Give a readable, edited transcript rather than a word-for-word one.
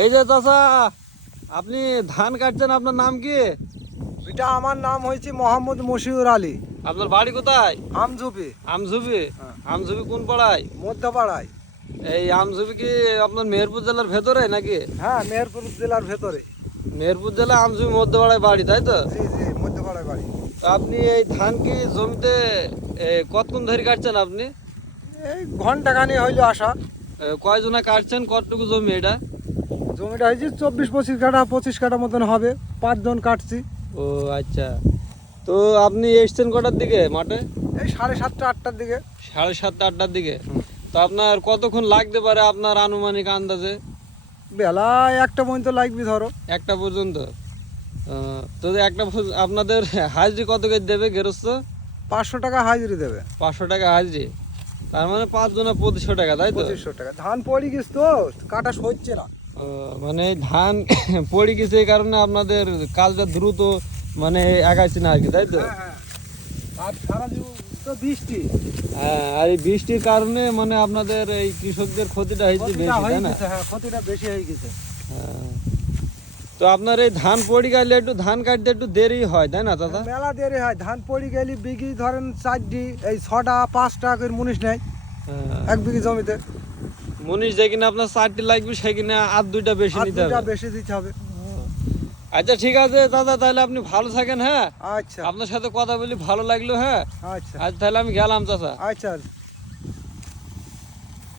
এই যে চাচা, আপনি ধান কাটছেন, আপনার নাম কি? এটা আমার নাম হয়েছে মোহাম্মদ মশিউর আলী। আপনার বাড়ি কোথায়? আমজুপি। আমঝুপি? হ্যাঁ। আমঝুপি কোন পাড়ায়? মধ্যপাড়ায়। এই আমঝুপি কি আপনার মেহেরপুর জেলার ভেতরে নাকি? হ্যাঁ, মেহেরপুর জেলার ভেতরে। মেহেরপুর জেলা আমঝুপি মধ্যপাড়ায় বাড়ি, তাই তো? জি জি, মধ্যপাড়ায় বাড়ি। তো আপনি এই ধান কি জমিতে কতক্ষণ ধরে কাটছেন আপনি? এই ঘন্টাখানি হইলো আসা। কয়জনা কাটছেন, কতটুকু জমি এটা? জমিটা হয়েছে 24-25 কাঠা, 25 কাঠা মতন হবে। 5 জন কাটছি। ও আচ্ছা। তো আপনি এসছেন কটার দিকে মাঠে? এই 7:30-8টার দিকে। 7:30-8টার দিকে। তো আপনার কতক্ষণ লাগতে পারে আপনার আনুমানিক আন্দাজে? বেলা 1টা পর্যন্ত লাগবে ধরো। 1টা পর্যন্ত? তো আপনাদের হাজিরি কত করে দেবে গেরস্ত? 500 টাকা হাজিরি দেবে। 500 টাকা হাজিরি, তার মানে 5 জনে 2500 টাকা, তাই তো? 2500 টাকা। ধান পড়ে গেছে তো, কাটা সইছে না। মানে ধান পড়ে গেছে, এই কারণে আপনাদের কাজটা দ্রুত মানে আগাইছে না আর কি, তাই তো? হ্যাঁ হ্যাঁ। আর সারা জীবন তো বৃষ্টি। হ্যাঁ, আর এই বৃষ্টির কারণে মানে আপনাদের এই কৃষকদের ক্ষতিটা হয়েছে বেশি, ক্ষতিটা হয়ে তাই না? গেছে, হ্যাঁ, ক্ষতিটা বেশি হয়ে গেছে। হ্যাঁ। তো আপনার এই ধান পড়ে গেলে একটু ধান কাটতে একটু দেরি হয়, তাই না দাদা? মেলা দেরি হয়। ধান পড়ে গেলে বিঘি ধরেন 4টি, এই 6টা 5টা করে মুনিশ নেয় হ্যাঁ। 1 বিঘি জমিতে। মনীষ যে কিনা আপনার 4টি লাগবে, সে কিনা আর 2টা বেশি আর নিতে 2টা হবে। বেশি দিতে হবে। আচ্ছা ঠিক আছে দাদা, তাহলে আপনি ভালো থাকেন। হ্যাঁ, আচ্ছা আপনার সাথে কথা বলি ভালো লাগলো। হ্যাঁ, আচ্ছা আজ তাহলে আমি গেলাম চাচা। আচ্ছা।